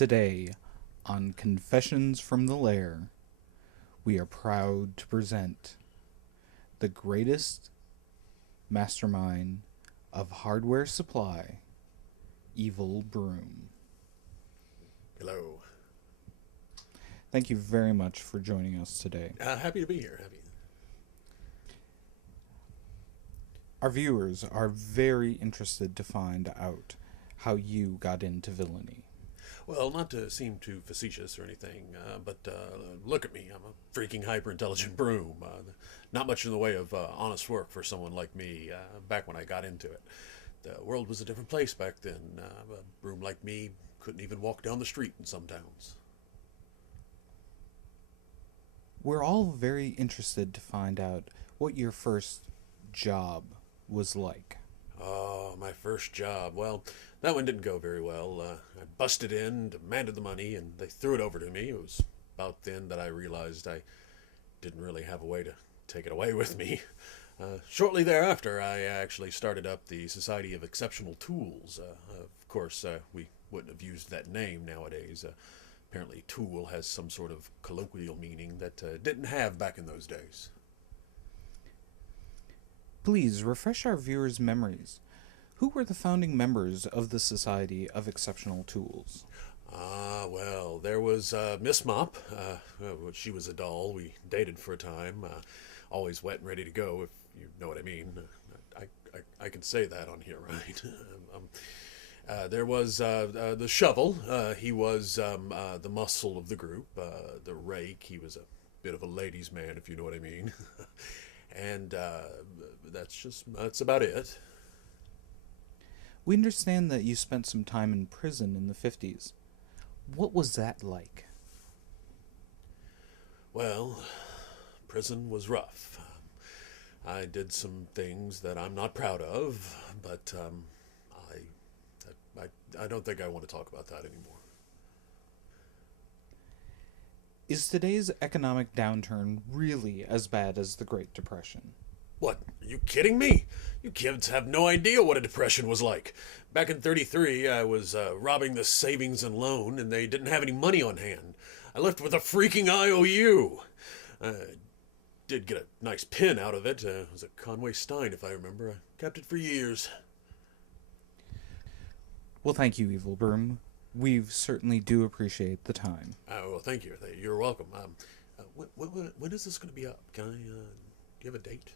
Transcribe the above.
Today, on Confessions from the Lair, we are proud to present the greatest mastermind of hardware supply, EvilBroom. Hello. Thank you very much for joining us today. Happy to be here. Our viewers are very interested to find out how you got into villainy. Well, not to seem too facetious or anything, but look at me. I'm a freaking hyper-intelligent broom. Not much in the way of honest work for someone like me back when I got into it. The world was a different place back then. A broom like me couldn't even walk down the street in some towns. We're all very interested to find out what your first job was like. Oh, my first job. Well, that one didn't go very well. I busted in, demanded the money, and they threw it over to me. It was about then that I realized I didn't really have a way to take it away with me. Shortly thereafter, I actually started up the Society of Exceptional Tools. Of course, we wouldn't have used that name nowadays. Apparently, tool has some sort of colloquial meaning that didn't have back in those days. Please refresh our viewers' memories. Who were the founding members of the Society of Exceptional Tools? Well, there was Miss Mop. She was a doll. We dated for a time. Always wet and ready to go, if you know what I mean. I can say that on here, right? There was the Shovel. He was the muscle of the group. The Rake. He was a bit of a ladies' man, if you know what I mean. And that's about it. We understand that you spent some time in prison in the 50s. What was that like? Well, prison was rough. I did some things that I'm not proud of, but I don't think I want to talk about that anymore. Is today's economic downturn really as bad as the Great Depression? What? Are you kidding me? You kids have no idea what a depression was like. Back in '33, I was robbing the savings and loan, and they didn't have any money on hand. I left with a freaking IOU. I did get a nice pin out of it. It was a Conway Stein, if I remember. I kept it for years. Well, thank you, EvilBroom. We certainly do appreciate the time. Well, thank you. You're welcome. When is this going to be up? Do you have a date?